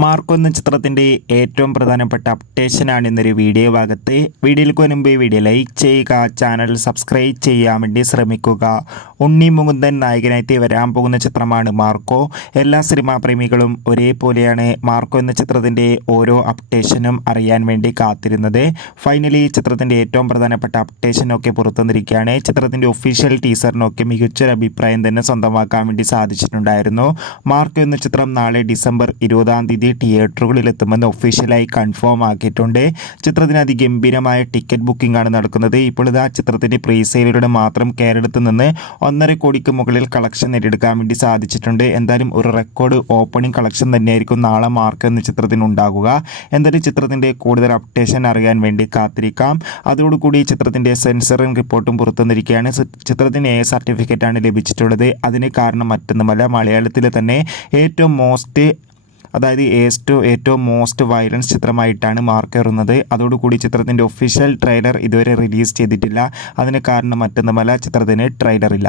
Marco എന്ന ചിത്രത്തിൻ്റെ ഏറ്റവും പ്രധാനപ്പെട്ട അപ്ഡേഷനാണ് ഇന്നൊരു വീഡിയോ ഭാഗത്ത്. വീഡിയോയിലേക്ക് മുൻപ് വീഡിയോ ലൈക്ക് ചെയ്യുക, ചാനൽ സബ്സ്ക്രൈബ് ചെയ്യാൻ വേണ്ടി ശ്രമിക്കുക. ഉണ്ണി മുകുന്ദൻ നായകനായിട്ട് വരാൻ പോകുന്ന ചിത്രമാണ് മാർക്കോ. എല്ലാ സിനിമാ പ്രേമികളും ഒരേപോലെയാണ് മാർക്കോ എന്ന ചിത്രത്തിൻ്റെ ഓരോ അപ്ഡേഷനും അറിയാൻ വേണ്ടി കാത്തിരുന്നത്. ഫൈനലി ചിത്രത്തിൻ്റെ ഏറ്റവും പ്രധാനപ്പെട്ട അപ്ഡേഷനൊക്കെ പുറത്തുവന്നിരിക്കുകയാണ്. ചിത്രത്തിൻ്റെ ഒഫീഷ്യൽ ടീസറിനൊക്കെ മികച്ചൊരു അഭിപ്രായം തന്നെ സ്വന്തമാക്കാൻ വേണ്ടി സാധിച്ചിട്ടുണ്ടായിരുന്നു. മാർക്കോ എന്ന ചിത്രം നാളെ ഡിസംബർ 20 തിയേറ്ററുകളിലെത്തുമെന്ന് ഒഫീഷ്യലായി കൺഫേം ആക്കിയിട്ടുണ്ട്. ചിത്രത്തിന് അതിഗംഭീരമായ ടിക്കറ്റ് ബുക്കിംഗ് ആണ് നടക്കുന്നത്. ഇപ്പോൾ ഇതാ ചിത്രത്തിൻ്റെ പ്രീ സെയിലുകളുടെ മാത്രം കേരളത്തിൽ നിന്ന് 1.5 കോടിക്ക് മുകളിൽ കളക്ഷൻ നേടിയെടുക്കാൻ വേണ്ടി സാധിച്ചിട്ടുണ്ട്. എന്തായാലും ഒരു റെക്കോർഡ് ഓപ്പണിംഗ് കളക്ഷൻ തന്നെയായിരിക്കും നാളെ മാർക്കോ എന്ന ചിത്രത്തിന് ഉണ്ടാകുക. എന്തായാലും ചിത്രത്തിൻ്റെ കൂടുതൽ അപ്ഡേഷൻ അറിയാൻ വേണ്ടി കാത്തിരിക്കാം. അതോടുകൂടി ചിത്രത്തിൻ്റെ സെൻസറിംഗ് റിപ്പോർട്ടും പുറത്തുവന്നിരിക്കുകയാണ്. ചിത്രത്തിന് A സർട്ടിഫിക്കറ്റാണ് ലഭിച്ചിട്ടുള്ളത്. അതിന് കാരണം മറ്റൊന്നുമല്ല, മലയാളത്തിലെ തന്നെ ഏറ്റവും മോസ്റ്റ് വയലൻസ് ചിത്രമായിട്ടാണ് മാർക്കോ ഇറുന്നത്. അതോടുകൂടി ചിത്രത്തിൻ്റെ ഒഫീഷ്യൽ ട്രെയിലർ ഇതുവരെ റിലീസ് ചെയ്തിട്ടില്ല. അതിന് കാരണം മറ്റൊന്നുമല്ല, ചിത്രത്തിന് ട്രെയിലർ ഇല്ല.